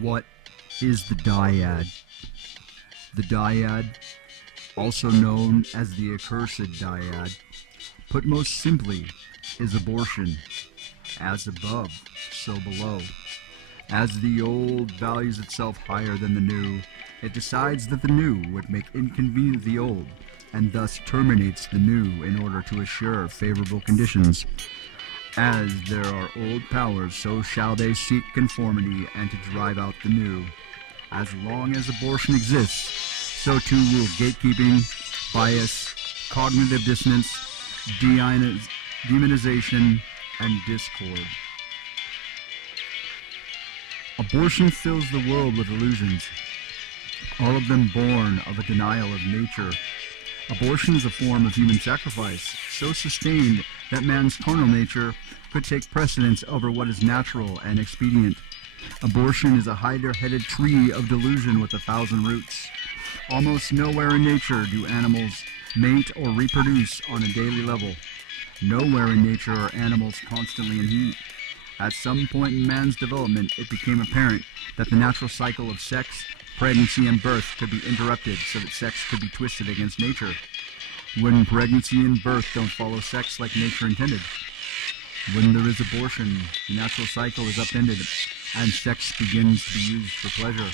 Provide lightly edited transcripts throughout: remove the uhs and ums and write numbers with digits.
What is the dyad? The dyad, also known as the accursed dyad, put most simply, is abortion. As above, so below. As the old values itself higher than the new, it decides that the new would make inconvenient the old, and thus terminates the new in order to assure favorable conditions. As there are old powers, so shall they seek conformity and to drive out the new. As long as abortion exists, so too will gatekeeping, bias, cognitive dissonance, demonization, and discord. Abortion fills the world with illusions, all of them born of a denial of nature. Abortion is a form of human sacrifice, so sustained that man's carnal nature could take precedence over what is natural and expedient. Abortion is a hide-headed tree of delusion with 1,000 roots. Almost nowhere in nature do animals mate or reproduce on a daily level. Nowhere in nature are animals constantly in heat. At some point in man's development, it became apparent that the natural cycle of sex, pregnancy, and birth could be interrupted so that sex could be twisted against nature. When pregnancy and birth don't follow sex like nature intended. When there is abortion, the natural cycle is upended and sex begins to be used for pleasure.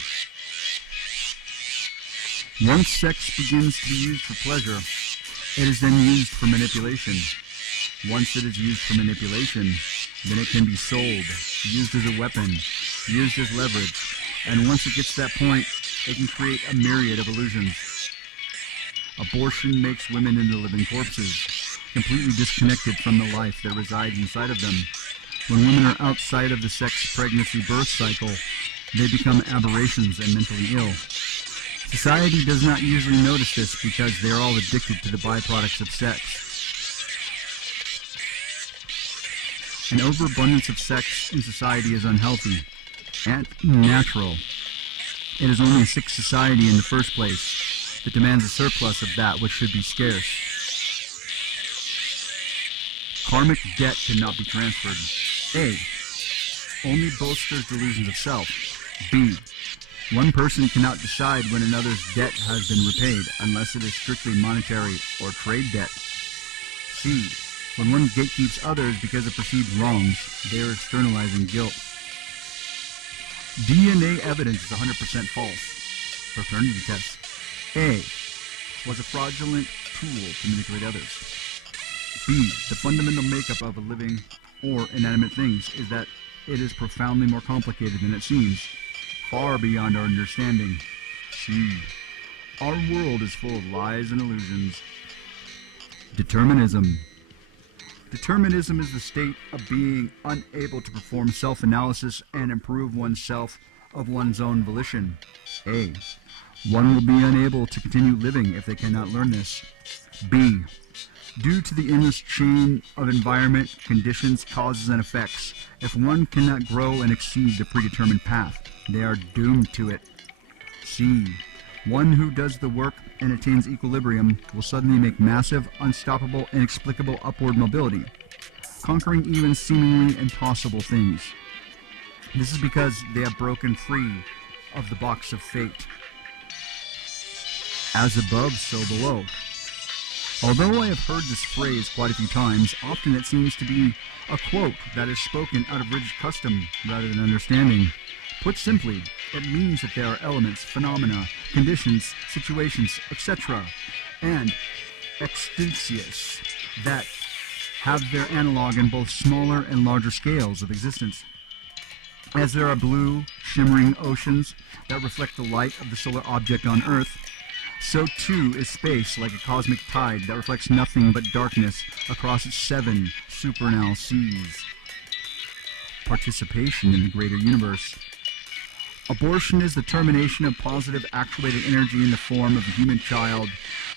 Once sex begins to be used for pleasure, it is then used for manipulation. Once it is used for manipulation, then it can be sold, used as a weapon, used as leverage, and once it gets to that point, it can create a myriad of illusions. Abortion makes women into living corpses, completely disconnected from the life that resides inside of them. When women are outside of the sex, pregnancy, birth cycle, they become aberrations and mentally ill. Society does not usually notice this because they are all addicted to the byproducts of sex. An overabundance of sex in society is unhealthy and natural. It is only a sick society in the first place that demands a surplus of that which should be scarce. Karmic debt cannot be transferred. A. Only bolsters delusions of self. B. One person cannot decide when another's debt has been repaid unless it is strictly monetary or trade debt. C. When one gatekeeps others because of perceived wrongs, they are externalizing guilt. DNA evidence is 100% false. Paternity test. A. Was a fraudulent tool to manipulate others. B. The fundamental makeup of a living or inanimate things is that it is profoundly more complicated than it seems, far beyond our understanding. C. Our world is full of lies and illusions. Determinism. Determinism is the state of being unable to perform self-analysis and improve oneself of one's own volition. A. One will be unable to continue living if they cannot learn this. B. Due to the endless chain of environment, conditions, causes, and effects, if one cannot grow and exceed the predetermined path, they are doomed to it. C. One who does the work and attains equilibrium will suddenly make massive, unstoppable, inexplicable upward mobility, conquering even seemingly impossible things. This is because they have broken free of the box of fate. As above, so below. Although I have heard this phrase quite a few times, often it seems to be a quote that is spoken out of rigid custom rather than understanding. Put simply, it means that there are elements, phenomena, conditions, situations, etc., and extensius that have their analog in both smaller and larger scales of existence. As there are blue, shimmering oceans that reflect the light of the solar object on Earth, so too is space like a cosmic tide that reflects nothing but darkness across its 7 supernal seas. Participation in the greater universe. Abortion is the termination of positive actuated energy in the form of a human child,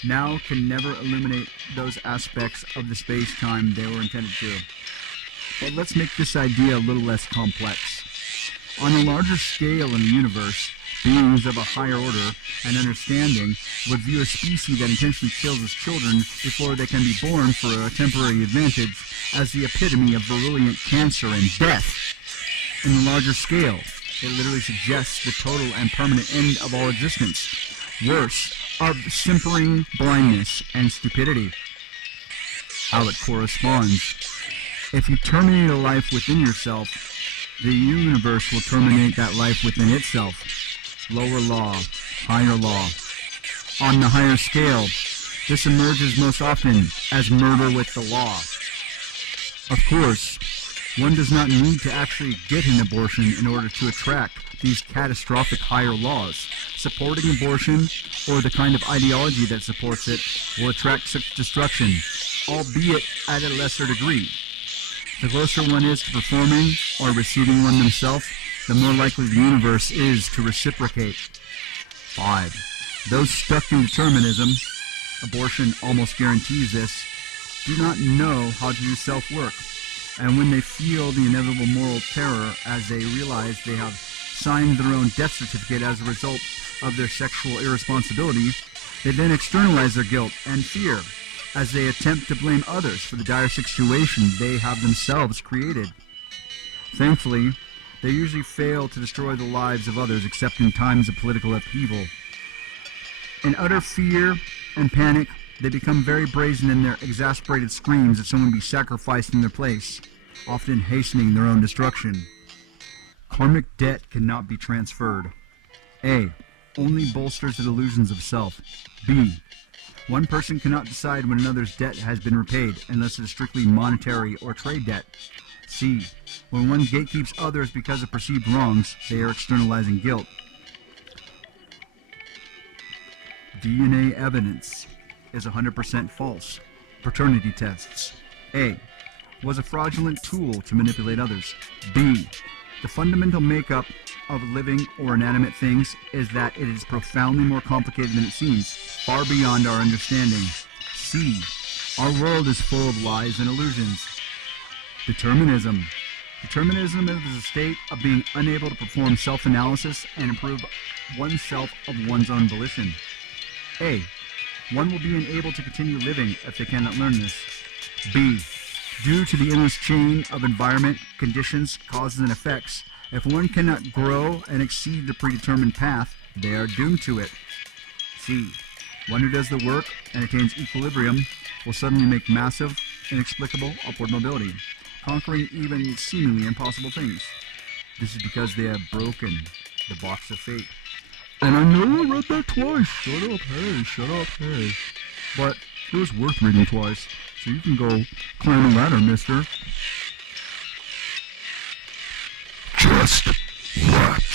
now can never illuminate those aspects of the space-time they were intended to. But let's make this idea a little less complex. On a larger scale in the universe, beings of a higher order and understanding would view a species that intentionally kills its children before they can be born for a temporary advantage as the epitome of virulent cancer and death. In the larger scale, It literally suggests the total and permanent end of all existence. Worse, of simpering blindness and stupidity. How it corresponds. If you terminate a life within yourself, the universe will terminate that life within itself. Lower law, higher law. On the higher scale, this emerges most often as murder with the law. Of course, one does not need to actually get an abortion in order to attract these catastrophic higher laws. Supporting abortion, or the kind of ideology that supports it, will attract such destruction, albeit at a lesser degree. The closer one is to performing or receiving one themselves, the more likely the universe is to reciprocate. 5. Those stuck in determinism, abortion almost guarantees this, do not know how to do self-work. And when they feel the inevitable moral terror as they realize they have signed their own death certificate as a result of their sexual irresponsibility, they then externalize their guilt and fear as they attempt to blame others for the dire situation they have themselves created. Thankfully, they usually fail to destroy the lives of others except in times of political upheaval. In utter fear and panic, they become very brazen in their exasperated screams that someone be sacrificed in their place, often hastening their own destruction. Karmic debt cannot be transferred. A. Only bolsters the delusions of self. B. One person cannot decide when another's debt has been repaid unless it is strictly monetary or trade debt. C. When one gatekeeps others because of perceived wrongs, they are externalizing guilt. DNA evidence is 100% false. Paternity tests. A. Was a fraudulent tool to manipulate others. B. The fundamental makeup of living or inanimate things is that it is profoundly more complicated than it seems, far beyond our understanding. C. Our world is full of lies and illusions. Determinism. Determinism is a state of being unable to perform self-analysis and improve oneself of one's own volition. A. One will be unable to continue living if they cannot learn this. B. Due to the endless chain of environment, conditions, causes, and effects, if one cannot grow and exceed the predetermined path, they are doomed to it. C. One who does the work and attains equilibrium will suddenly make massive, inexplicable upward mobility, conquering even seemingly impossible things. This is because they have broken the box of fate. And I know I read that twice. Shut up, hey. But it was worth reading twice, so you can go climb a ladder, mister. Just what?